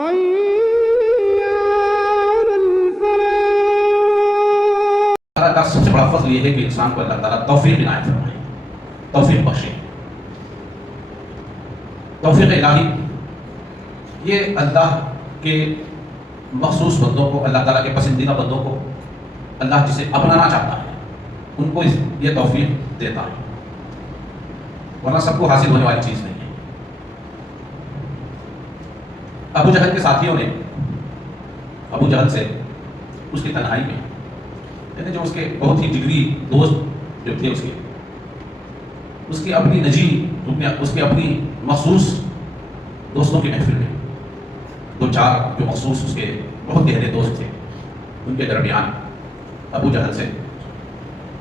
اللہ کا سب سے بڑا فضل یہ ہے کہ انسان کو اللہ تعالیٰ توفیق عنایت فرمائے، توفیق بخشے۔ توفیق الہی یہ اللہ کے مخصوص بندوں کو، اللہ تعالیٰ کے پسندیدہ بندوں کو اللہ جسے اپنانا چاہتا ہے ان کو یہ توفیق دیتا ہے، ورنہ سب کو حاصل ہونے والی چیز نہیں ہے۔ ابو جہل کے ساتھیوں نے ابو جہل سے اس کی تنہائی میں، یعنی جو اس کے بہت ہی جگری دوست جو تھے اس کی اپنی نجی، اس کی اپنی مخصوص دوستوں کی محفل میں دو چار جو مخصوص اس کے بہت گہرے دوست تھے ان کے درمیان ابو جہل سے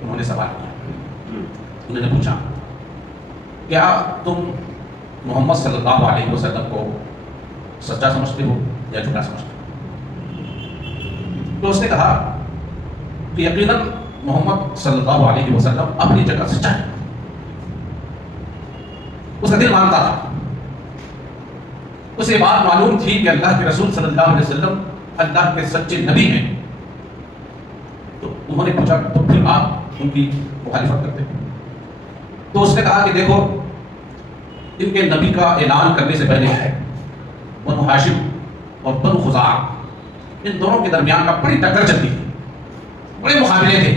انہوں نے سوال کیا۔ انہوں نے پوچھا کیا تم محمد صلی اللہ علیہ وسلم کو سچا سمجھتے ہو یا جھوٹا سمجھتے ہو؟ تو اس نے کہا کہ یقیناً محمد صلی اللہ علیہ وسلم اپنی جگہ سچا ہے۔ اس کا دل مانتا تھا، اسے بات معلوم تھی کہ اللہ کے رسول صلی اللہ علیہ وسلم اللہ کے سچے نبی ہیں۔ تو انہوں نے پوچھا تو پھر آپ ان کی مخالفت کرتے ہیں؟ تو اس نے کہا کہ دیکھو، ان کے نبی کا اعلان کرنے سے پہلے بنو ہاشم اور بنو خزاعہ ان دونوں کے درمیان کا بڑی ٹکر چلتی تھی، بڑے مقابلے تھے،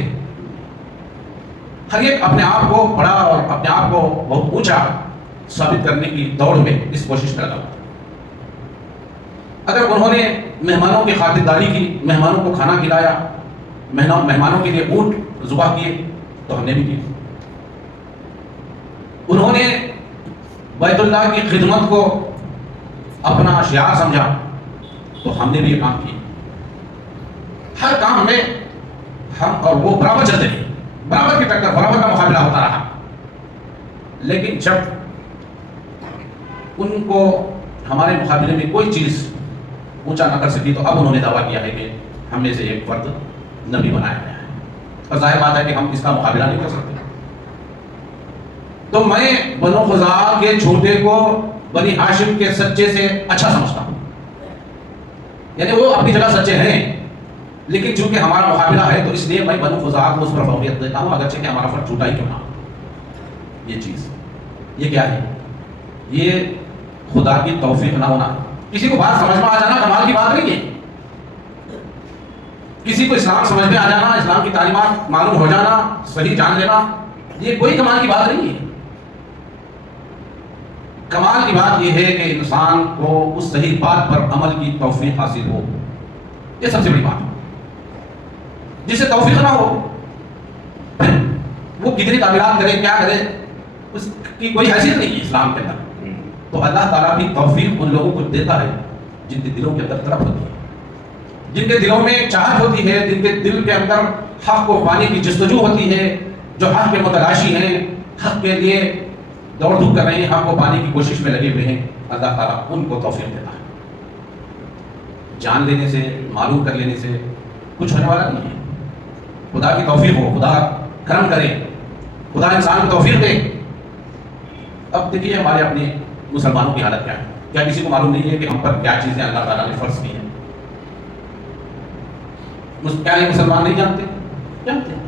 ہر ایک اپنے آپ کو بڑا اور اپنے آپ کو بہت اونچا ثابت کرنے کی دوڑ میں اس کوشش کر رہا تھا۔ اگر انہوں نے مہمانوں کی خاطرداری کی، مہمانوں کو کھانا کھلایا، مہمانوں کے لیے اونٹ ذبح کیے تو ہم نے بھی کیا۔ انہوں نے بیت اللہ کی خدمت کو اپنا شعار سمجھا تو ہم نے بھی یہ کام کیا۔ ہر کام میں ہم اور وہ برابر چلتے رہے، برابر کی ٹکر، برابر کا مقابلہ ہوتا رہا۔ لیکن جب ان کو ہمارے مقابلے میں کوئی چیز اونچا نہ کر سکی تو اب انہوں نے دعویٰ کیا ہے کہ ہم میں سے ایک فرد نبی بنایا گیا ہے، اور ظاہر بات ہے کہ ہم اس کا مقابلہ نہیں کر سکتے۔ تو میں بنو خزاعہ کے جھوٹے کو بنی ہاشم کے سچے سے اچھا سمجھتا ہوں، یعنی وہ اپنی جگہ سچے ہیں، لیکن چونکہ ہمارا مقابلہ ہے تو اس لیے میں بنو خزاعہ کو اس پر فوقیت دیتا ہوں، اگرچہ کہ ہمارا فرد جھوٹا ہی کیوں نہ ہو۔ یہ چیز یہ کیا ہے؟ یہ خدا کی توفیق نہ ہونا۔ کسی کو بات سمجھ میں آ جانا کمال کی بات نہیں ہے، کسی کو اسلام سمجھ میں آ جانا، اسلام کی تعلیمات معلوم ہو جانا، صحیح جان لینا، یہ کوئی کمال کی بات نہیں ہے۔ کمال کی بات یہ ہے کہ انسان کو اس صحیح بات پر عمل کی توفیق حاصل ہو، یہ سب سے بڑی بات ہے۔ جسے توفیق نہ ہو پھر وہ کتنی تعمیرات کرے، کیا کرے، اس کی کوئی حیثیت نہیں ہے اسلام کے اندر۔ تو اللہ تعالیٰ بھی توفیق ان لوگوں کو دیتا ہے جن کے دلوں کے اندر طرف ہوتی ہے، جن کے دلوں میں چاہت ہوتی ہے، جن کے دل کے اندر حق کو پانے کی جستجو ہوتی ہے، جو حق کے متلاشی ہیں، حق کے لیے دوڑ دھوپ کر رہے ہیں، حق کو پانے کی کوشش میں لگے ہوئے ہیں، اللہ تعالیٰ ان کو توفیق دیتا ہے۔ جان لینے سے، معلوم کر لینے سے کچھ ہونے والا نہیں ہے۔ خدا کی توفیق ہو، خدا کرم کرے، خدا انسان کو توفیق دے۔ اب دیکھیے ہمارے اپنے مسلمانوں کی حالت کیا ہے، کیا کسی کو معلوم نہیں ہے کہ ہم پر کیا چیزیں اللہ تعالیٰ نے فرض کی ہیں؟ کیا یہ مسلمان نہیں جانتے؟ جانتے ہیں۔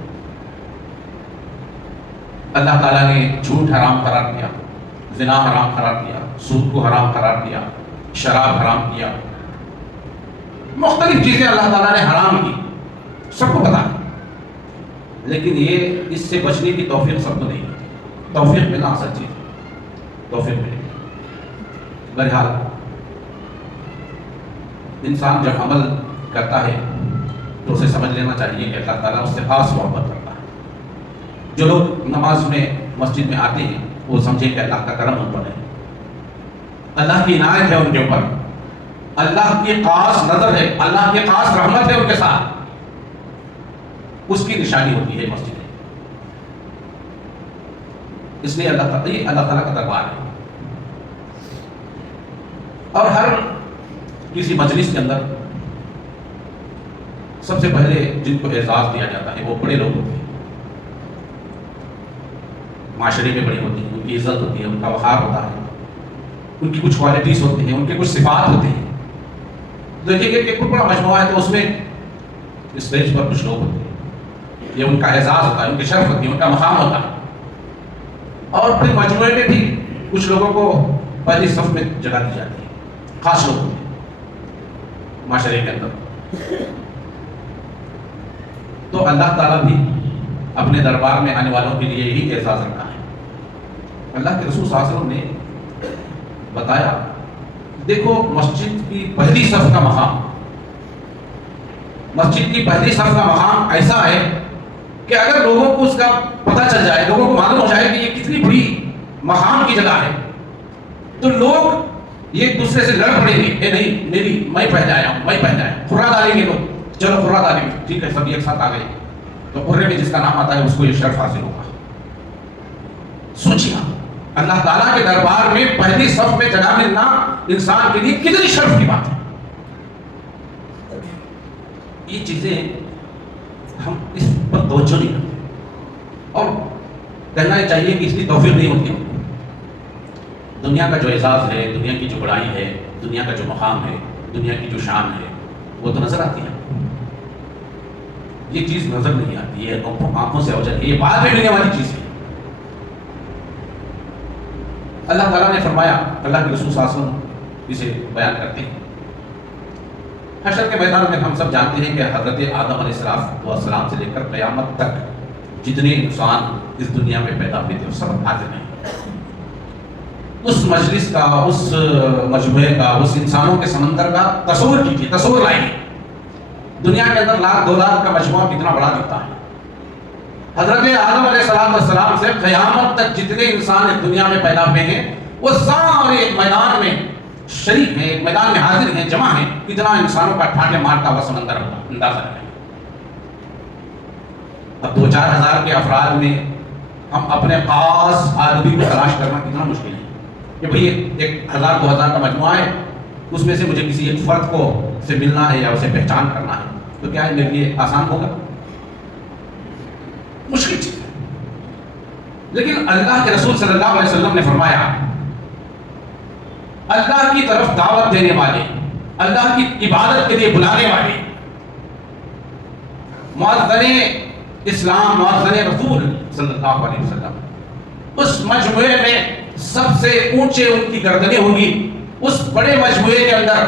اللہ تعالیٰ نے جھوٹ حرام قرار دیا، زنا حرام قرار دیا، سود کو حرام قرار دیا، شراب حرام کیا، مختلف چیزیں اللہ تعالیٰ نے حرام کی، سب کو پتا ہے، لیکن یہ اس سے بچنے کی توفیق سب کو نہیں ہے۔ توفیق ملنا اصل چیز ہے، توفیق ملے۔ بہرحال انسان جب عمل کرتا ہے تو اسے سمجھ لینا چاہیے کہ اللہ تعالیٰ اس سے خاص محبت کرتا ہے۔ جو لوگ نماز میں مسجد میں آتے ہیں وہ سمجھیں کہ اللہ کا کرم ان پر ہے، اللہ کی عنایت ہے ان کے اوپر، اللہ کی خاص نظر ہے، اللہ کی خاص رحمت ہے ان کے ساتھ، اس کی نشانی ہوتی ہے مسجد۔ اس لیے اللہ تعالیٰ کا دربار ہے، اور ہر کسی مجلس کے اندر سب سے پہلے جن کو اعزاز دیا جاتا ہے وہ بڑے لوگ ہوتے ہیں، معاشرے میں بڑے ہوتے ہیں، ان کی عزت ہوتی ہے، ان کا وقار ہوتا ہے، ان کی کچھ کوالٹیز ہوتے ہیں، ان کے کچھ صفات ہوتے ہیں، دیکھیں گے کہ ایک بڑا مجموعہ ہے تو اس میں اسٹیج پر کچھ لوگ ہوتے ہیں، یہ ان کا اعزاز ہوتا ہے، ان کی شرف ہوتی ہے، ان کا مقام ہوتا ہے، اور پھر مجموعے میں بھی کچھ لوگوں کو پہلی صف میں جگہ دی جاتی ہے، خاص لوگوں میں معاشرے کے اندر۔ تو اللہ تعالیٰ بھی اپنے دربار میں آنے والوں کے لیے یہی اعزاز رکھا ہے۔ اللہ کے رسول صلی اللہ علیہ وسلم نے بتایا، دیکھو مسجد کی پہلی صف کا مقام، مسجد کی پہلی صف کا مقام ایسا ہے کہ اگر لوگوں کو اس کا پتہ چل جائے، لوگوں کو معلوم ہو جائے کہ یہ کتنی بڑی مقام کی جگہ ہے، تو لوگ یہ ایک دوسرے سے لڑ پڑیں گے، اے نہیں میری، میں پہلے آیا ہوں، میں پہلے آیا ہوں، خرہ ڈالیں گے لوگ، چلو خرہ ڈالیں گے، ٹھیک ہے سب ایک ساتھ آ گئے، تو خرے میں جس کا نام آتا ہے اس کو یہ شرف حاصل ہوگا۔ سوچیے اللہ تعالیٰ کے دربار میں پہلی صف میں جگہ ملنا انسان کے لیے کتنی شرف کی بات ہے۔ یہ چیزیں ہم اس پر توجہ نہیں کرتے، اور کہنا یہ چاہیے کہ اس کی توفیق نہیں ہوتی۔ دنیا کا جو اعزاز ہے، دنیا کی جو بڑائی ہے، دنیا کا جو مقام ہے، دنیا کی جو شان ہے، وہ تو نظر آتی ہے، یہ چیز نظر نہیں آتی ہے، آنکھوں سے اوجھل ہے، یہ بعد میں ملنے والی چیز ہے۔ اللہ تعالیٰ نے فرمایا، اللہ کے رسول صلی اللہ علیہ وسلم اسے بیان کرتے ہیں، حشر کے میدان میں ہم سب جانتے ہیں کہ حضرت آدم علیہ السلام سے لے کر قیامت تک جتنے انسان اس دنیا میں پیدا ہوئے تھے وہ سب حاضر ہیں۔ اس مجلس کا، اس مجموعے کا، اس انسانوں کے سمندر کا تصور کیجیے، تصور لائیے۔ دنیا کے اندر 1,00,000-2,00,000 کا مجموعہ کتنا بڑا دکھتا ہے۔ حضرت آدم علیہ السلام سے قیامت تک جتنے انسان اس دنیا میں پیدا ہوئے ہیں وہ سارے ایک میدان میں شریک ہیں، ایک میدان میں حاضر ہیں، جمع ہیں، کتنا انسانوں کا ٹھاٹھے مارتا ہوا سمندر ہوگا، اندازہ ہے۔ اب 2-4 ہزار کے افراد میں ہم اپنے خاص آدمی کو تلاش کرنا کتنا مشکل ہے کہ بھئی 1,000-2,000 کا مجموعہ ہے، اس میں سے مجھے کسی ایک فرد کو سے ملنا ہے یا اسے پہچان کرنا ہے، تو کیا ہے میرے لیے آسان ہوگا؟ مشکل چیز ہے۔ لیکن اللہ کے رسول صلی اللہ علیہ وسلم نے فرمایا، اللہ کی طرف دعوت دینے والے، اللہ کی عبادت کے لیے بلانے والے، مؤذن اسلام، مؤذن رسول صلی اللہ علیہ وسلم، اس مجموعے میں سب سے اونچے ان کی گردنیں ہوں گی۔ اس بڑے مجموعے کے اندر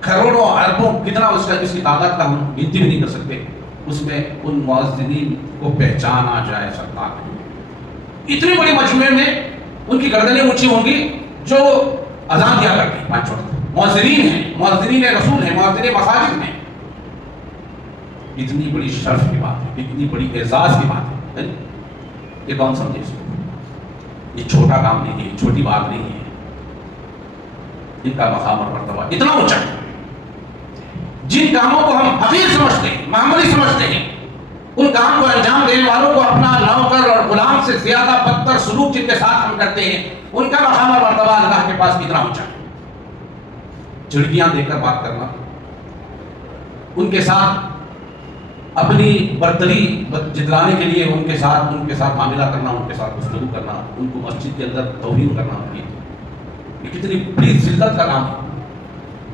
کروڑوں اربوں کتنا اس کی تعداد کا ہم گنتی بھی نہیں کر سکتے، اس میں ان مؤذنین کو پہچانا جائے سکتا ہے۔ اتنی بڑی مجموعے میں ان کی گردنیں اونچی ہوں گی جو اذان دیا کرتے ہیں 5 وقت، مؤذنین ہیں، مؤذنین رسول ہیں، مؤذنین مساجد ہیں۔ اتنی بڑی شرف کی بات ہے، اتنی بڑی اعزاز کی بات ہے، یہ کون سمجھے اس کو؟ یہ چھوٹا کام نہیں ہے، چھوٹی بات نہیں ہے، ان کا مقام اور مرتبہ اتنا اونچا ہے۔ جن کاموں کو ہم حقیر سمجھتے ہیں، معمولی سمجھتے ہیں، ان کام کو انجام دینے والوں کو اپنا نوکر اور غلام سے زیادہ بدتر سلوک جن کے ساتھ ہم کرتے ہیں، ان کا مقام اور مرتبہ اللہ کے پاس کتنا اونچا ہے۔ چڑکیاں دے کر بات کرنا، ان کے ساتھ اپنی برتری جتلانے کے لیے ان کے ساتھ معاملہ کرنا، ان کے ساتھ گفتگو کرنا، ان کو مسجد کے اندر توہین کرنا، یہ کتنی بڑی ذلت کا کام ہے۔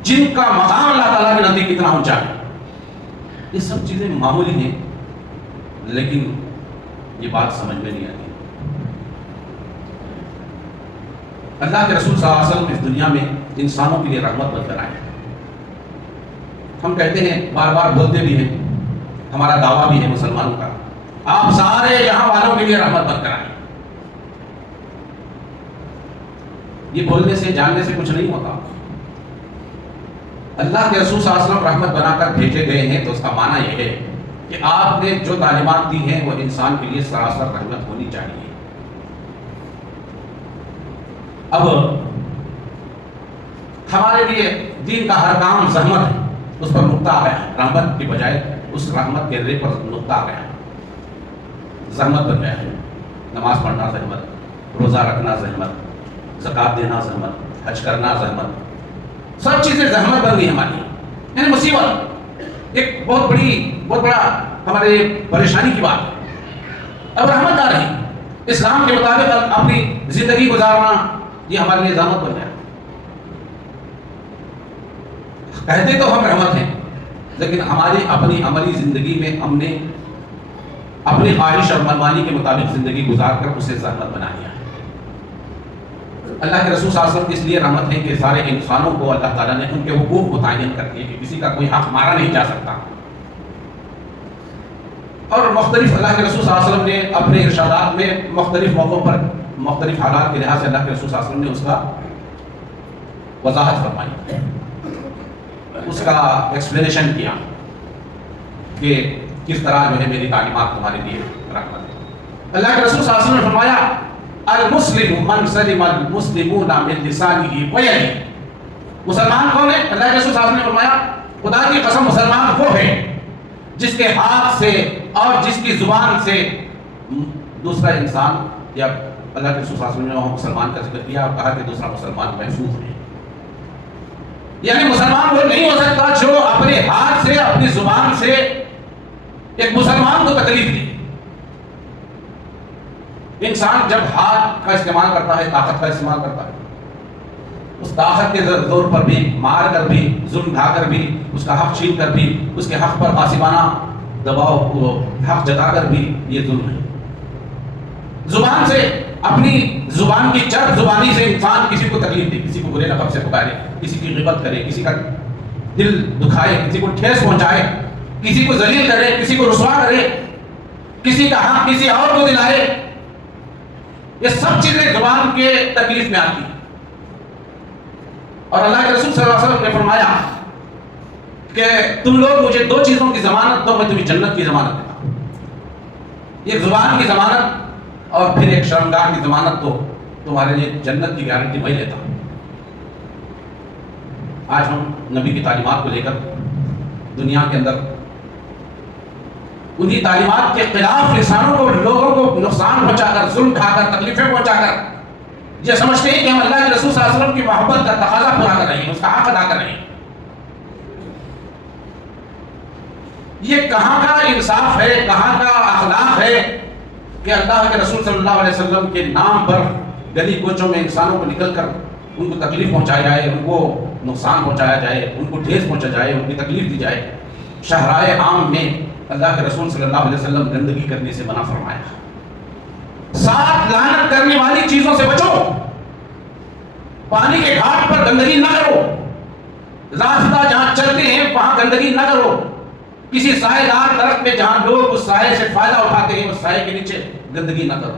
جن کا مقام اللہ تعالیٰ کے نزدیک کتنا اونچا ہے، یہ سب چیزیں معمولی ہیں، لیکن یہ بات سمجھ میں نہیں آتی۔ اللہ کے رسول صلی اللہ علیہ وسلم اس دنیا میں انسانوں کے لیے رحمت بن کر آئے۔ ہم کہتے ہیں، بار بار بولتے بھی ہیں، ہمارا دعویٰ بھی ہے مسلمانوں کا، آپ سارے یہاں والوں کے لیے رحمت بن کر آئے۔ یہ بولنے سے، جاننے سے کچھ نہیں ہوتا۔ اللہ کے رسول صلی اللہ علیہ وسلم رحمت بنا کر بھیجے گئے ہیں تو اس کا معنی یہ ہے کہ آپ نے جو تعلیمات دی ہیں وہ انسان کے لیے سراسر رحمت ہونی چاہیے۔ اب ہمارے لیے دین کا ہر کام زحمت ہے، اس پر نقطہ آ گیا ہے، رحمت کی بجائے اس رحمت کے رے پر نقطہ آ گیا ہے، زحمت بن گیا ہے۔ نماز پڑھنا زحمت، روزہ رکھنا زحمت، زکوٰۃ دینا زحمت، حج کرنا زحمت، سب چیزیں زحمت بن گئی ہماری، یعنی مصیبت، ایک بہت بڑا ہمارے پریشانی کی بات ہے۔ اب رحمت آ رہی، اسلام کے مطابق اپنی زندگی گزارنا یہ ہمارے لیے زحمت بن گیا۔ کہتے تو ہم رحمت ہیں، لیکن ہماری اپنی عملی زندگی میں ہم نے اپنی خواہش اور منمانی کے مطابق زندگی گزار کر اسے زحمت بنا لیا ہے۔ اللہ کے رسول صلی اللہ علیہ وسلم اس لیے رحمت ہے کہ سارے انسانوں کو اللہ تعالیٰ نے ان کے حقوق متعین کر کے کہ کسی کا کوئی حق مارا نہیں جا سکتا، اور مختلف اللہ کے رسول صلی اللہ علیہ وسلم نے اپنے ارشادات میں مختلف موقعوں پر مختلف حالات کے لحاظ سے اللہ کے رسول صلی اللہ علیہ وسلم نے اس کا وضاحت فرمائی، اس کا ایکسپلینیشن کیا کہ کس طرح جو ہے میری تعلیمات تمہارے لیے رحمت ہے۔ اللہ کے رسول صلی اللہ علیہ وسلم نے فرمایا المسلم من سلم المسلمون من لسانه ويده، مسلمان کون ہے؟ اللہ کے رسول صلی اللہ علیہ وسلم نے فرمایا خدا کی قسم مسلمان وہ ہے جس کے ہاتھ سے اور جس کی زبان سے دوسرا انسان، یا اللہ کے رسول صلی اللہ علیہ وسلم نے مسلمان کا ذکر کیا اور کہا کہ دوسرا مسلمان محفوظ ہے، یعنی مسلمان وہ نہیں ہو سکتا جو اپنے ہاتھ سے اپنی زبان سے ایک مسلمان کو تکلیف دی۔ انسان جب ہاتھ کا استعمال کرتا ہے، طاقت کا استعمال کرتا ہے، اس طاقت کے زور پر بھی مار کر بھی ظلم ڈھا کر بھی اس کا حق چھین کر بھی اس کے حق پر غاصبانہ دباؤ حق جتا کر بھی یہ ظلم ہے۔ زبان سے، اپنی زبان کی چرب زبانی سے انسان کسی کو تکلیف دے، کسی کو برے لقب سے پکارے، کسی کی غیبت کرے، کسی کا دل دکھائے، کسی کو ٹھیس پہنچائے، کسی کو ذلیل کرے، کسی کو رسوا کرے، کسی کا حق کسی اور کو دلائے، یہ سب چیزیں زبان کے تکلیف میں آتی ہیں۔ اور اللہ کے رسول صلی اللہ علیہ وسلم نے فرمایا کہ تم لوگ مجھے دو چیزوں کی ضمانت دو، میں تمہیں جنت کی ضمانت دیتا ہوں۔ ایک زبان کی ضمانت اور پھر ایک شرمگاہ کی ضمانت، تو تمہارے لیے جنت کی گارنٹی میں لیتا ہوں۔ آج ہم نبی کی تعلیمات کو لے کر دنیا کے اندر انہی تعلیمات کے خلاف لسانوں کو، لوگوں کو نقصان پہنچا کر، ظلم ڈھا کر، تکلیفیں پہنچا کر یہ سمجھتے ہیں کہ ہم اللہ کے رسول صلی اللہ علیہ وسلم کی محبت کا تقاضا پورا کر رہے ہیں، اس کا حق ادا کر رہے ہیں۔ یہ کہاں کا انصاف ہے، کہاں کا اخلاق ہے کہ اللہ کے رسول صلی اللہ علیہ وسلم کے نام پر گلی کوچوں میں انسانوں کو نکل کر ان کو تکلیف پہنچائی جائے، ان کو نقصان پہنچایا جائے، ان کو ٹھیس پہنچا جائے، ان کی تکلیف دی جائے۔ شہرائے عام میں اللہ کے رسول صلی اللہ علیہ وسلم گندگی کرنے سے منع فرمایا۔ 7 لعنت کرنے والی چیزوں سے بچو، پانی کے گھاٹ پر گندگی نہ کرو، راستہ جہاں چلتے ہیں وہاں گندگی نہ کرو، کسی سائے دار درخت میں جہاں لوگ اس سائے سے فائدہ اٹھاتے ہیں اس سائے کے نیچے گندگی نہ کرو۔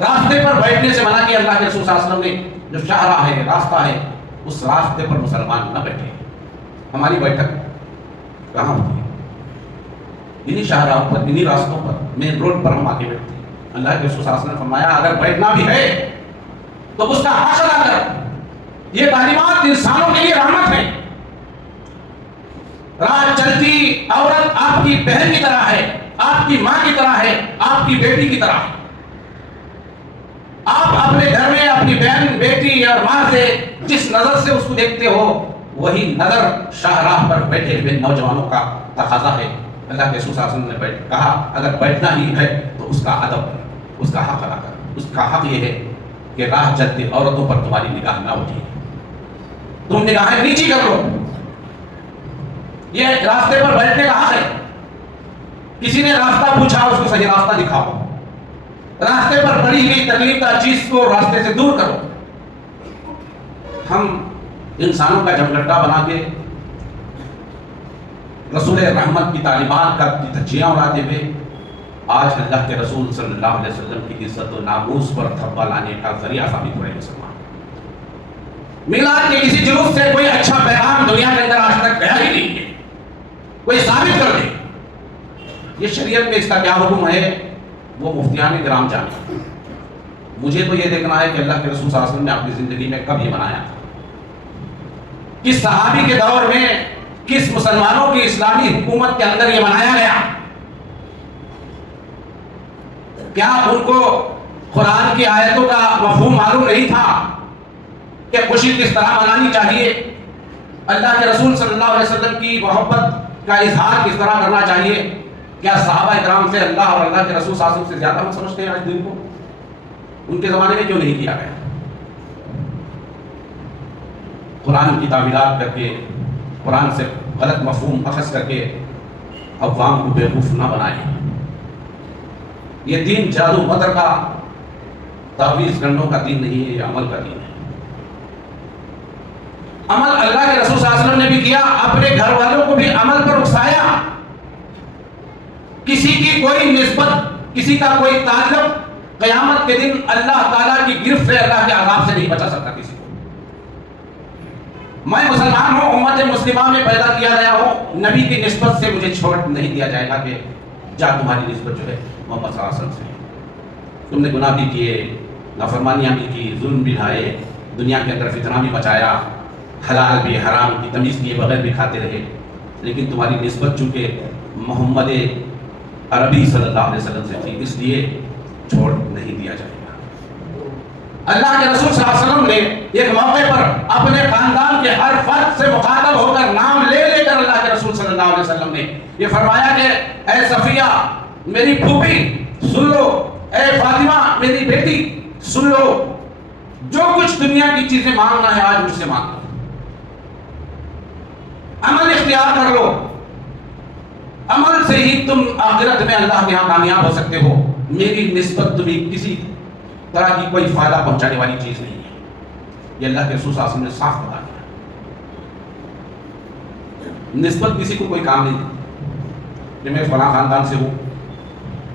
راستے پر بیٹھنے سے منع کیا اللہ کے رسول صلی اللہ علیہ وسلم نے، جو شاہراہ ہے، راستہ ہے، اس راستے پر مسلمان نہ بیٹھے۔ ہماری بیٹھک کہاں ہوتی ہے؟ انہی شاہراہوں پر، انہی راستوں پر، مین روڈ پر ہم آ کے بیٹھتے ہیں۔ اللہ کے رسول صلی اللہ علیہ وسلم نے فرمایا اگر بیٹھنا بھی ہے تو اس کا حق ادا کرو۔ یہ تعلیمات انسانوں کے لیے رحمت ہے۔ راہ چلتی عورت آپ کی بہن کی طرح ہے، آپ کی ماں کی طرح ہے، آپ کی بیٹی کی طرح ہے۔ آپ اپنے گھر میں اپنی بہن، بیٹی اور ماں سے جس نظر سے اس کو دیکھتے ہو وہی نظر شاہراہ پر بیٹھے ہوئے نوجوانوں کا تقاضا ہے۔ اللہ کے رسول صلی اللہ علیہ وسلم نے کہا اگر بیٹھنا ہی ہے تو اس کا ادب، اس کا حق ادا کر۔ اس کا حق یہ ہے کہ راہ چلتی عورتوں پر تمہاری نگاہ نہ اٹھے، تم نگاہیں نیچی کر لو۔ یہ راستے پر بیٹھنے کا حق ہے۔ کسی نے راستہ پوچھا اس کو صحیح راستہ دکھاؤ، راستے پر پڑی ہوئی تکلیف دہ چیز کو راستے سے دور کرو۔ ہم انسانوں کا جمگٹا بنا کے رسول رحمت کی تعلیمات کا دھجیاں اڑاتے ہوئے آج اللہ کے رسول صلی اللہ علیہ وسلم کی عزت و ناموس پر دھبا لانے کا ذریعہ ثابت ہو رہے مسلمان۔ میلاد کے کسی جلوس سے کوئی اچھا پیغام دنیا کے اندر آج تک گیا ہی نہیں ہے، کوئی ثابت کر دے۔ یہ شریعت میں اس کا کیا حکم ہے وہ مفتیان کرام جانے۔ مجھے تو یہ دیکھنا ہے کہ اللہ کے رسول صلی اللہ علیہ وسلم نے اپنی زندگی میں کب یہ منایا تھا، کس صحابی کے دور میں، کس مسلمانوں کی اسلامی حکومت کے اندر یہ منایا گیا۔ کیا ان کو قرآن کی آیتوں کا مفہوم معلوم نہیں تھا کہ خوشی کس طرح منانی چاہیے، اللہ کے رسول صلی اللہ علیہ وسلم کی محبت کا اظہار کس طرح کرنا چاہیے؟ کیا صحابہ کرام سے اللہ اور اللہ کے رسول صلی اللہ علیہ وسلم سے زیادہ ہم سمجھتے ہیں آج دن کو؟ ان کے زمانے میں کیوں نہیں کیا گیا؟ قرآن کی تعویلات کر کے، قرآن سے غلط مفہوم اخذ کر کے عوام کو بیوقوف نہ بنائیں۔ یہ دین جادو مدر کا، تعویذ گنڈوں کا دین نہیں ہے، یہ عمل کا دین ہے۔ عمل اللہ کے رسول صلی اللہ علیہ وسلم نے بھی کیا، اپنے گھر والوں کو بھی عمل پر اکسایا۔ کسی کی کوئی نسبت، کسی کا کوئی تعلق قیامت کے دن اللہ تعالیٰ کی گرفت سے، اللہ کے عذاب سے نہیں بچا سکتا کسی کو۔ میں مسلمان ہوں، امت مسلمہ میں پیدا کیا گیا ہوں، نبی کی نسبت سے مجھے چھوڑ نہیں دیا جائے گا کہ جا تمہاری نسبت جو ہے محمد صلی اللہ علیہ وسلم سے۔ تم نے گناہ بھی کیے، نافرمانیاں بھی کی، ظلم بھی ڈھائے، دنیا کے اندر فتنہ بھی مچایا، حلال بھی حرام کی تمیز کیے بغیر بھی کھاتے رہے، لیکن تمہاری نسبت چونکہ محمد عربی صلی اللہ علیہ وسلم سے تھی، اس لیے چھوڑ نہیں دیا جائے گا۔ اللہ کے رسول صلی اللہ علیہ وسلم نے ایک موقع پر اپنے خاندان کے ہر فرد سے مخاطب ہو کر نام لے لے کر اللہ کے رسول صلی اللہ علیہ وسلم نے یہ فرمایا کہ اے صفیہ میری پھوپھی سن لو، اے فاطمہ میری بیٹی سن لو، جو کچھ دنیا کی چیزیں مانگنا ہے آج مجھ سے مانگو، عمل اختیار کر لو، عمل سے ہی تم آخرت میں اللہ کے ہاں کامیاب ہو سکتے ہو، میری نسبت تمہیں کسی طرح کی کوئی فائدہ پہنچانے والی چیز نہیں ہے۔ یہ اللہ کے رسول صلی اللہ علیہ وسلم نے صاف بتا دیا۔ نسبت کسی کو کوئی کام نہیں ہے کہ میں فلاں خاندان سے ہوں،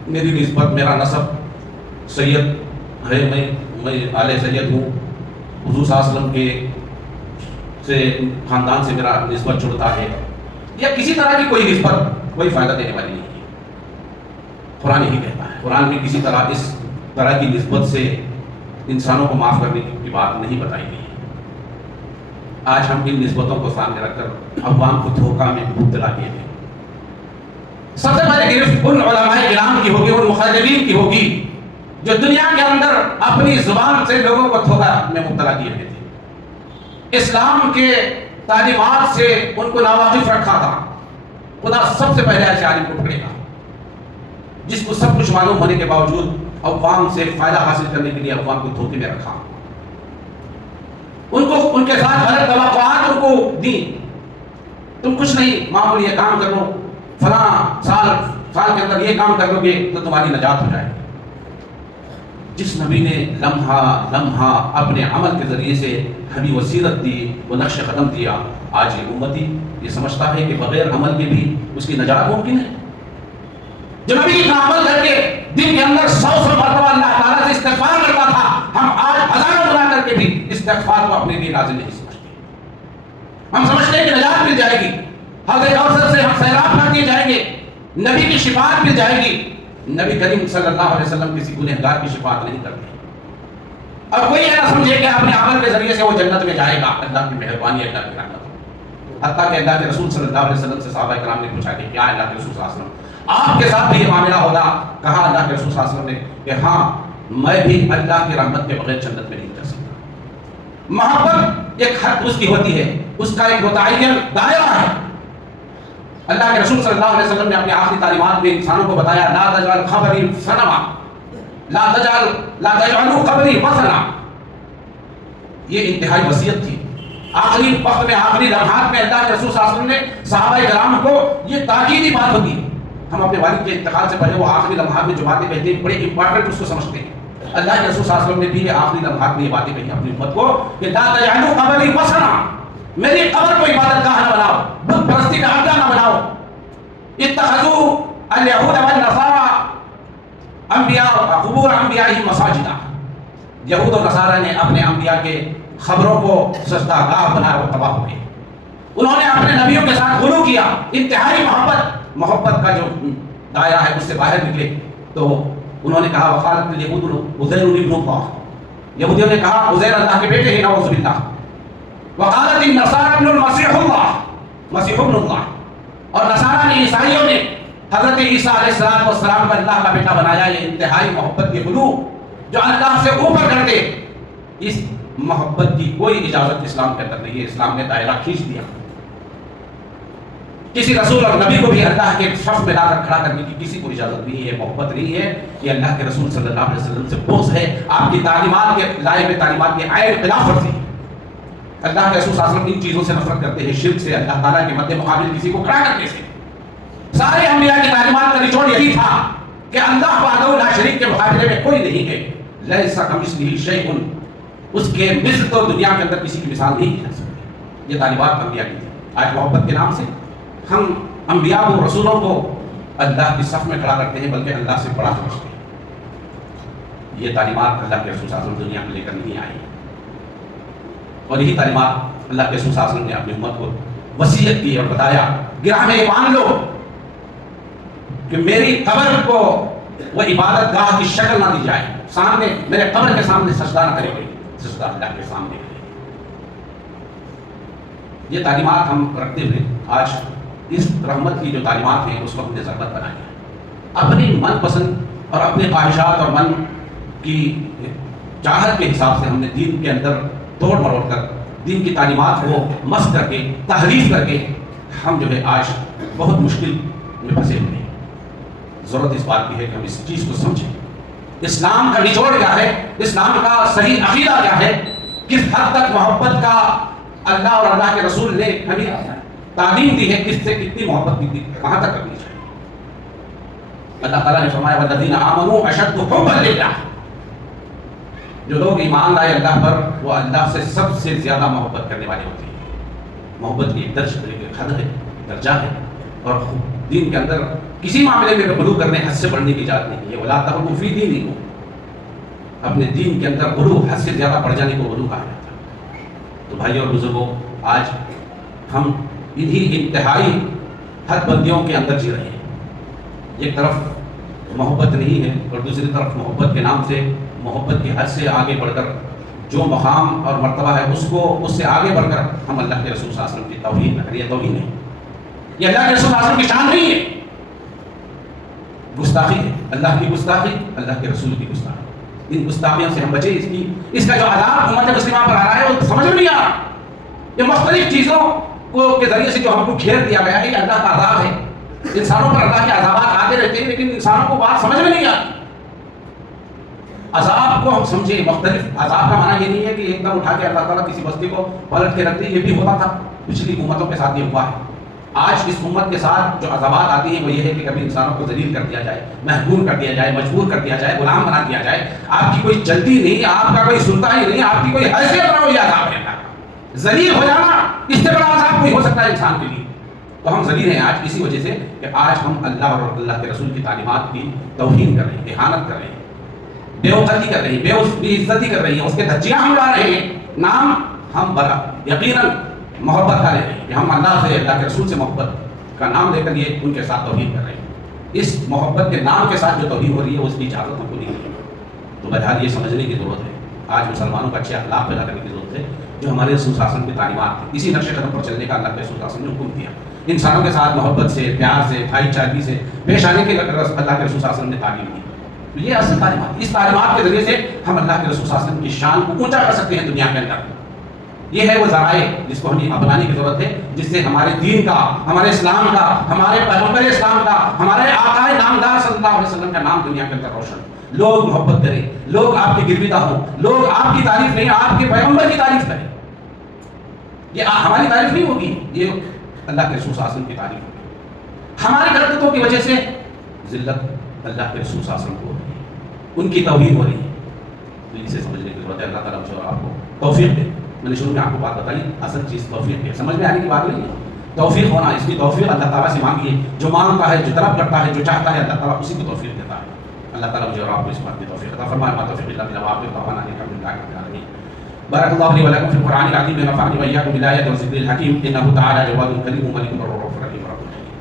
میری نسبت، میرا نسب سید ہے، میں آل سید ہوں، حضور صلی اللہ علیہ وسلم کے سے خاندان سے میرا نسبت جڑتا ہے، یا کسی طرح کی کوئی نسبت کوئی فائدہ دینے والی نہیں ہے۔ قرآن یہی کہتا ہے، قرآن میں کسی طرح اس طرح کی نسبت سے انسانوں کو معاف کرنے کی بات نہیں بتائی گئی ہے۔ آج ہم ان نسبتوں کو سامنے رکھ کر عوام کو دھوکہ میں مبتلا کیے ہیں۔ سب سے پہلے گرفت ان علماء کرام کی ہوگی، ان مخرجین کی ہوگی جو دنیا کے اندر اپنی زبان سے لوگوں کو دھوکہ میں مبتلا کیے ہوئے تھے، اسلام کے تعلیمات سے ان کو ناواقف رکھا تھا۔ خدا سب سے پہلے ایسے عالم کو پکڑے گا جس کو سب کچھ معلوم ہونے کے باوجود عوام سے فائدہ حاصل کرنے کے لیے عوام کو دھوکے میں رکھا، ان کے ساتھ غلط توقعات ان کو دی، تم کچھ نہیں، معمولی یہ کام کر لو، فلاں سال کے اندر یہ کام کر لو گے تو تمہاری نجات ہو جائے۔ جس نبی نے لمحہ لمحہ اپنے عمل کے ذریعے سے ہمیں وسیلت دی، وہ نقش قدم دیا، آج یہ امتی یہ سمجھتا ہے کہ بغیر عمل کے بھی اس کی نجات ممکن ہے۔ جو نبی کا عمل کر کے دن کے اندر 100 مرتبہ اللہ تعالیٰ سے استغفار کرتا تھا، ہم آج ہزاروں گناہ کر کے بھی استغفار کو اپنے لیے لازم نہیں سمجھتے۔ ہم سمجھتے ہیں کہ نجات مل جائے گی، حوض کوثر سے ہم سیراب کر دیے جائیں گے، نبی کی شفاعت مل جائے گی۔ نبی کریم صلی اللہ علیہ وسلم کسی گنہگار کی شفاعت نہیں کرتے، اور کوئی یہ نہ سمجھے کہ اپنے عمل کے ذریعے سے وہ جنت میں جائے گا۔ اللہ کی مہربانی، اللہ کی رحمت، حتیٰ کہ اللہ کے رسول صلی اللہ علیہ وسلم سے صحابہ کرام نے پوچھا کہ کیا اللہ کے رسول صلی اللہ علیہ وسلم آپ کے ساتھ بھی یہ معاملہ ہوگا؟ کہا اللہ کے رسول صلی اللہ علیہ وسلم نے کہ ہاں، میں بھی اللہ کی رحمت کے بغیر جنت میں نہیں جا سکتا۔ محبت ایک حد اس کی ہوتی ہے، اس کا ایک متعین دائرہ ہے۔ اللہ کے رسول صلی اللہ علیہ وسلم نے اپنے آخری تعلیمات میں انسانوں کو بتایا، لا تجعل قبری صنما، لا تجعلوا قبری وثنا۔ یہ انتہائی وصیت تھی۔ آخری وقت میں، آخری لمحات میں اللہ کے رسول صلی اللہ علیہ وسلم نے صحابہ کرام کو یہ تاکیدی بات ہوتی ہے۔ ہم اپنے والد کے انتقال سے پہلے وہ آخری لمحات میں جو باتیں کہتے ہیں بڑے امپورٹنٹ اس کو سمجھتے ہیں۔ اللہ کے رسول صلی اللہ علیہ وسلم نے بھی یہ آخری لمحات میں یہ باتیں کہی اپنی امت کو کہ لا تجعلوا قبری وثنا، میری قبر کو عبادت گاہ نہ بناؤ، بت پرستی کا اڈا نہ بناؤ۔ اتخذوا اليهود والنصارى انبیاء قبور انبیائهم مساجدا، یہود و نصارہ نے اپنے انبیاء کے خبروں کو سجدہ گاہ بنا کر تباہ ہوئے۔ انہوں نے اپنے نبیوں کے ساتھ غلو کیا، انتہائی محبت کا جو دائرہ ہے اس سے باہر نکلے تو انہوں نے کہا وقالت الیہود عزیر ابن اللہ، یہودیوں نے کہا عزیر اللہ کے بیٹے ہیں، نعوذ باللہ۔ وقالت النصارى ابن المسیح اللہ، مسیح ابن اللہ، اور نصارہ نے، عیسائیوں نے حضرت عیسیٰ علیہ السلام کا اللہ کا بیٹا بنایا۔ یہ انتہائی محبت کے غلو جو اللہ سے اوپر کر دے، اس محبت کی کوئی اجازت اسلام کے اندر نہیں ہے۔ اسلام نے دائرہ کھینچ دیا۔ کسی رسول اور نبی کو بھی اللہ کے صف میں لا کر کھڑا کرنے کی کسی کو اجازت نہیں ہے، محبت نہیں ہے۔ یہ اللہ کے رسول صلی اللہ علیہ وسلم سے بغض ہے، آپ کی تعلیمات کے لائے ہوئے تعلیمات کے عین خلاف ورزی ہے۔ اللہ کے رسول صلی اللہ علیہ وسلم ان چیزوں سے نفرت کرتے ہیں، شرک سے، اللہ تعالیٰ کے مد مقابل کسی کو کھڑا کرنے سے۔ سارے انبیاء کی تعلیمات کا نچوڑ یہی تھا کہ اللہ وحدہ لا شریک کے مقابلے میں کوئی نہیں ہے، لیس کمثلہ شیء، اس کے مثل تو دنیا کے اندر کسی کی مثال نہیں کی جا سکتی۔ یہ تعلیمات انبیاء کی تھی۔ آج محبت کے نام سے ہم انبیاء و رسولوں کو اللہ کی صف میں کھڑا کرتے ہیں، بلکہ اللہ سے بڑا سمجھتے ہیں۔ یہ تعلیمات اللہ کے رسول صلی اللہ علیہ وسلم دنیا میں لے کر نہیں آئی، اور یہی تعلیمات اللہ کے رسول صلی اللہ علیہ وسلم نے اپنی امت کو وصیت کی اور بتایا، گراہ میں یہ مان لو کہ میری قبر کو وہ عبادت گاہ کی شکل نہ دی جائے، سامنے میرے قبر کے سامنے سجدہ نہ کرے گی، سجدہ اللہ کے سامنے کرے۔ یہ تعلیمات ہم رکھتے ہوئے آج اس رحمت کی جو تعلیمات ہیں اس کو ہم نے ضرورت بنائی ہے، اپنی من پسند اور اپنے خواہشات اور من کی چاہت کے حساب سے ہم نے دین کے اندر توڑ مروڑ کر دین کی تعلیمات کو مست کر کے تحریف کر کے ہم جو ہے آج بہت مشکل میں پھنسے ہوئے ہیں۔ ضرورت اس بات کی ہے کہ ہم اس چیز کو سمجھیں، اسلام کا نچوڑ کیا ہے، اسلام کا صحیح عقیدہ کیا ہے، کس حد تک محبت کا اللہ اور اللہ کے رسول نے ہمیں تعلیم دی ہے، کس سے کتنی محبت کی، کہاں تک کرنی چاہیے۔ اللہ تعالیٰ نے فرمایا والذین آمنوا اشد حبا للہ، جو لوگ ایمان لائے اللہ پر وہ اللہ سے سب سے زیادہ محبت کرنے والے ہوتے ہیں۔ محبت کی ایک حد ہے، درجہ ہے، اور دین کے اندر کسی معاملے میں غلو کرنے، حد سے بڑھنے کی اجازت نہیں ہے۔ ولا تغلوا فی دینکم، اپنے دین کے اندر غلو، حد سے زیادہ بڑھ جانے کو غلو کہا جاتا ہے۔ تو بھائی اور بزرگوں، آج ہم انہی انتہائی حد بندیوں کے اندر جی رہے ہیں۔ ایک طرف محبت نہیں ہے اور دوسری طرف محبت کے نام سے، محبت کی حد سے آگے بڑھ کر جو مقام اور مرتبہ ہے اس سے آگے بڑھ کر ہم اللہ کے رسول صلی اللہ علیہ وسلم کی توہین نہ کریں۔ یہ توہین ہے، یہ اللہ کے رسول صلی اللہ علیہ وسلم کی شان نہیں ہے، گستاخی ہے، اللہ کی گستاخی، اللہ کے رسول کی گستاخی۔ ان گستاخیوں سے ہم بچیں۔ اس کا جو عذاب امت مسلمہ پر آ رہا ہے وہ سمجھ میں نہیں آ رہا۔ یہ مختلف چیزوں کے ذریعے سے جو ہم کو گھیر دیا گیا ہے، یہ اللہ کا عذاب ہے۔ انسانوں پر اللہ کے عذابات آتے رہتے ہیں، لیکن انسانوں کو بات سمجھ میں نہیں آتی۔ عذاب کو ہم سمجھیں، مختلف عذاب کا معنی یہ نہیں ہے کہ ایک دم اٹھا کے اللہ تعالیٰ کسی بستی کو پلٹ کے رکھ دے، یہ بھی ہوتا تھا، پچھلی امتوں کے ساتھ یہ ہوا ہے۔ آج اس امت کے ساتھ جو عذابات آتی ہیں وہ یہ ہے کہ کبھی انسانوں کو ذلیل کر دیا جائے، محکوم کر دیا جائے، مجبور کر دیا جائے، غلام بنا دیا جائے، آپ کی کوئی چلتی نہیں، آپ کا کوئی سنتا ہی نہیں، آپ کی کوئی حیثیت نہ ہو، یہ عذاب ہے۔ ذلیل ہو جانا اس سے بڑا عذاب کوئی ہو سکتا ہے انسان کے لیے؟ تو ہم ذلیل ہیں آج اسی وجہ سے کہ آج ہم اللہ اور اللہ کے رسول کی تعلیمات کی توہین کر رہے ہیں، اہانت کر رہے ہیں، بے وقتی کر رہے ہیں، بے عزتی کر رہے ہیں، اس کے دھجیاں ہم لا رہے ہیں۔ نام ہم بڑا یقیناً محبت کا لے رہے ہیں کہ ہم اللہ سے، اللہ کے رسول سے محبت کا نام لے کر یہ ان کے ساتھ توہین کر رہے ہیں۔ اس محبت کے نام کے ساتھ جو توہین ہو رہی ہے اس کی اجازت ہم کو نہیں ہے۔ تو بہرحال یہ سمجھنے کی ضرورت ہے، آج مسلمانوں کا اچھے اخلاق پیدا کرنے کی ضرورت ہے، جو ہمارے رسول صلی اللہ علیہ وسلم کی تعلیمات ہیں، اسی نقش قدم پر چلنے کا اللہ کے رسول صلی اللہ علیہ وسلم نے حکم دیا۔ انسانوں کے ساتھ محبت سے، پیار سے، بھائی چارگی سے پیش آنے کے اللہ کے رسول صلی اللہ علیہ وسلم نے تعلیم دی۔ تو یہ اصل تعلیمات، اس تعلیمات کے ذریعے سے ہم اللہ کے رسول صلی اللہ علیہ وسلم کی شان کو اونچا کر سکتے ہیں دنیا کے اندر۔ یہ ہے وہ ذرائع جس کو ہمیں اپنانے کی ضرورت ہے، جس سے ہمارے دین کا، ہمارے اسلام کا، ہمارے پیغمبر اسلام کا، ہمارے آقا نامدار صلی اللہ علیہ وسلم کا نام دنیا کے اندر روشن، لوگ محبت کریں، لوگ آپ کی گرویدہ ہوں، لوگ آپ کی تعریف نہیں آپ کے پیغمبر کی تعریف کریں۔ یہ ہماری تعریف نہیں ہوگی، یہ اللہ کے رسول صلی اللہ علیہ وسلم کی تعریف ہوگی۔ ہماری حرکتوں کی وجہ سے ذلت اللہ کے رسول صلی اللہ علیہ وسلم کو ہو رہی ہے، ان کی توہین ہو رہی ہے۔ تو اسے سمجھنے کی ضرورت ہے۔ اللہ تعالیٰ مجھے اور آپ کو توفیق دے۔ میں نے شروع میں آپ کو بات بتائی، اصل چیز توفیق ہے، سمجھ میں آنے کی بات نہیں ہے، توفیق ہونا، اس کی توفیق اللہ تعالیٰ سے مانگیے۔ جو مانگتا ہے، جو طلب کرتا ہے، جو چاہتا ہے، اللہ تعالیٰ اسی کو توفیق دیتا ہے۔ اللہ تعالیٰ مجھے اور آپ کو اس بات کی توفیق عطا فرمائے۔ ما توفیق الا باللہ، وآخر دعوانا ان الحمد للہ رب العالمین۔ بارک اللہ لي ولكم في القرآن العظيم ونفعني وإياكم بالآيات والذكر الحكيم إنه تعالى جواد كريم ملك رؤوف رحيم رب العالمين۔